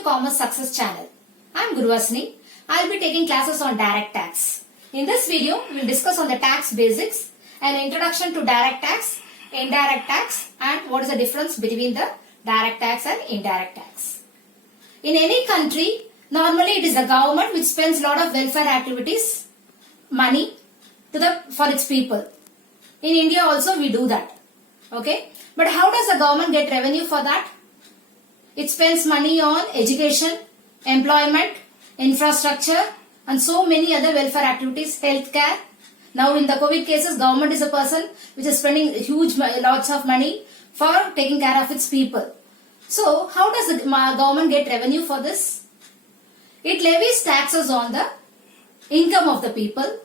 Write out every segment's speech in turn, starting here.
to Commerce Success Channel. I am Guruvasni. I will be taking classes on direct tax. In this video, we will discuss on the tax basics, an introduction to direct tax, indirect tax, and what is the difference between the direct tax and indirect tax. In any country, normally it is the government which spends a lot of welfare activities, money for its people. In India also we do that. Okay, but how does the government get revenue for that? It spends money on education, employment, infrastructure, and so many other welfare activities, healthcare. Now in the COVID cases, government is a person which is spending huge lots of money for taking care of its people. So how does the government get revenue for this? It levies taxes on the income of the people,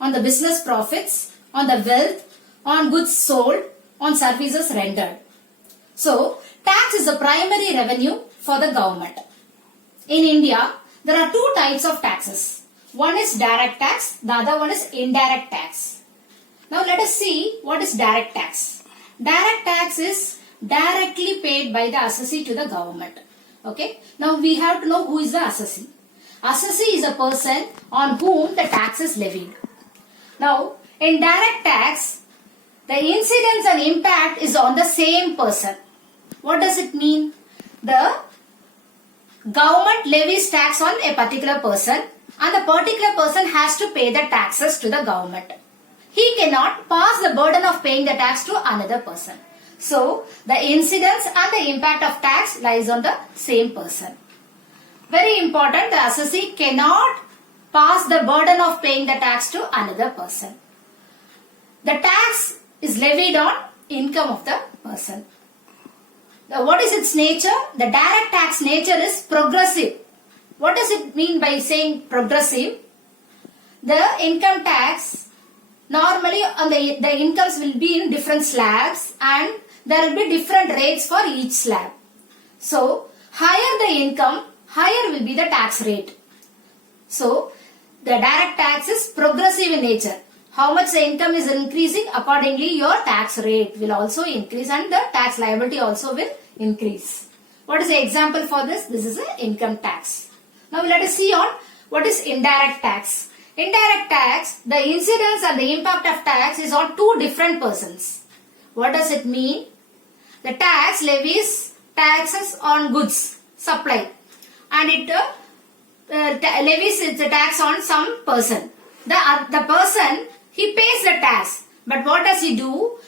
on the business profits, on the wealth, on goods sold, on services rendered. So, tax is the primary revenue for the government. In India, there are two types of taxes. One is direct tax, the other one is indirect tax. Now, let us see what is direct tax. Direct tax is directly paid by the assessee to the government. Okay. Now, we have to know who is the assessee. Assessee is a person on whom the tax is levied. Now, in direct tax, the incidence and impact is on the same person. What does it mean? The government levies tax on a particular person and the particular person has to pay the taxes to the government. He cannot pass the burden of paying the tax to another person. So, the incidence and the impact of tax lies on the same person. Very important, the assessee cannot pass the burden of paying the tax to another person. The tax is levied on income of the person. Now, what is its nature? The direct tax nature is progressive. What does it mean by saying progressive? The income tax, normally on the incomes will be in different slabs and there will be different rates for each slab. So, higher the income, higher will be the tax rate. So, the direct tax is progressive in nature. How much the income is increasing, accordingly your tax rate will also increase and the tax liability also will increase. What is the example for this? This is an income tax. Now let us see on what is indirect tax. Indirect tax, the incidence and the impact of tax is on two different persons. What does it mean? The tax levies taxes on goods, supply, and it levies the tax on some person. The person, he pays the tax, but what does he do?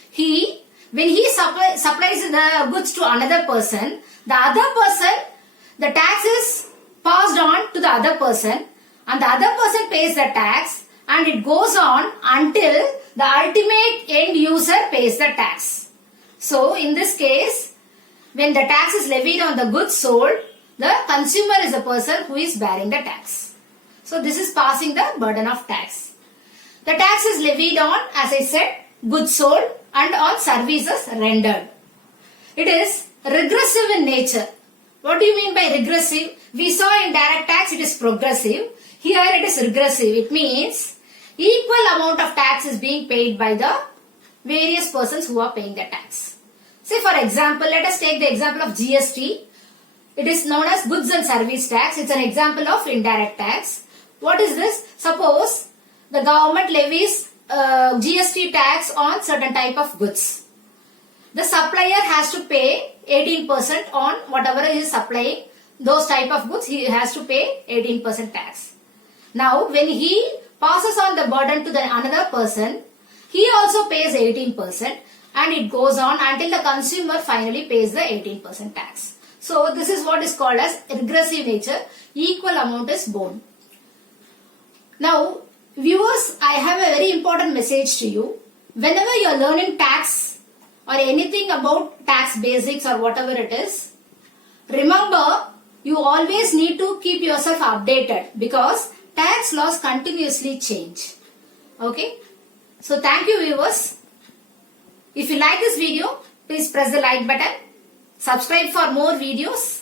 When he supplies the goods to another person, the tax is passed on to the other person and the other person pays the tax and it goes on until the ultimate end user pays the tax. So, in this case, when the tax is levied on the goods sold, the consumer is the person who is bearing the tax. So, this is passing the burden of tax. The tax is levied on, as I said, goods sold and on services rendered. It is regressive in nature. What do you mean by regressive? We saw in direct tax it is progressive. Here it is regressive. It means equal amount of tax is being paid by the various persons who are paying the tax. Say for example, let us take the example of GST. It is known as goods and service tax. It's an example of indirect tax. What is this? Suppose the government levies GST tax on certain type of goods. The supplier has to pay 18% on whatever he is supplying. Those type of goods he has to pay 18% tax. Now when he passes on the burden to another person, he also pays 18% and it goes on until the consumer finally pays the 18% tax. So this is what is called as regressive nature. Equal amount is borne. Now viewers, I have a very important message to you. Whenever you are learning tax or anything about tax basics or whatever it is, remember you always need to keep yourself updated because tax laws continuously change. Okay. So thank you viewers. If you like this video, please press the like button. Subscribe for more videos.